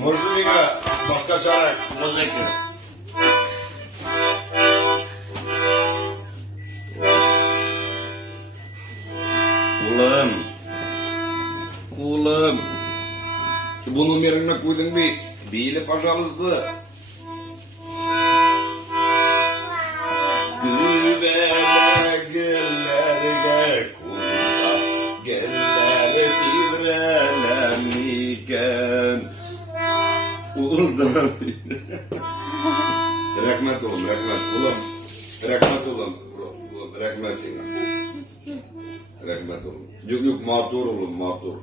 Muzluğuna başka çare müzik. Ulan. Ulan. Bu numarını koydun bir. Bile пожалуйста. Güvele güllerge kursa geller tivrelemiken Ulan. Rahmet olun, rahmet. Ulan. Rahmet olun. Rahmet sana. Rahmet olun. Yok yok mağdur olun, mağdur.